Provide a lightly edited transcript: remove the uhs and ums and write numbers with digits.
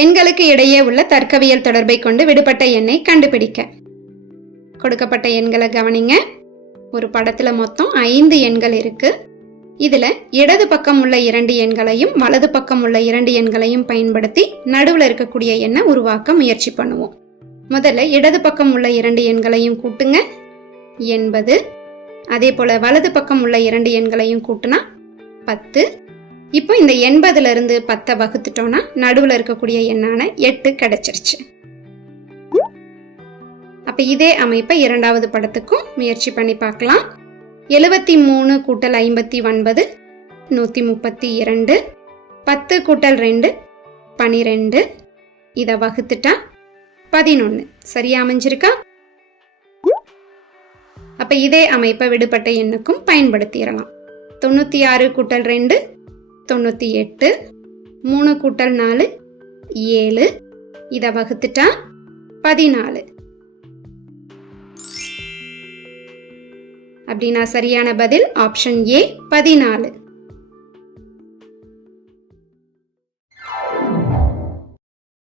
எண்களுக்கு இடையே உள்ள தர்க்கவியல் தொடர்பை கொண்டு விடுபட்ட எண்ணை கண்டுபிடிக்க. கொடுக்கப்பட்ட எண்களை கவனிங்க. ஒரு படத்துல மொத்தம் 5 எண்கள் இருக்கு. இதுல இடது பக்கம் உள்ள 2 எண்களையும் வலது பக்கம் உள்ள 2 எண்களையும் பயன்படுத்தி நடுவுல இருக்கக்கூடிய எண்ணை உருவாக்க முயற்சி பண்ணுவோம். முதல்ல இடது பக்கம் உள்ள 2 எண்களையும் கூட்டுங்க, 80. அதே போல வலது பக்கம் உள்ள 2 எண்களையும் கூட்டுனா 10. இப்போ இந்த 80ல இருந்து 10 வகுத்துட்டோம்னா நடுவுல இருக்கக்கூடிய எண்ணான 8 கிடைச்சிருச்சு. அப்ப இதே அமைப்பை இரண்டாவது படத்துக்கும் முயற்சி பண்ணி பார்க்கலாம். 73 கூட்டல் 59 132. 10 கூட்டல் 2 12. இதை வகுத்துட்டா 11. சரியா அமைஞ்சிருக்கா? அப்ப இதே அமைப்பை விடுபட்ட எண்ணுக்கும் பயன்படுத்திடலாம். 96 கூட்டல் 2 98. 3 கூட்டல் 4 7. இதை வகுத்துட்டா 14. அப்படின்னா சரியான பதில் ஆப்ஷன் ஏ 14.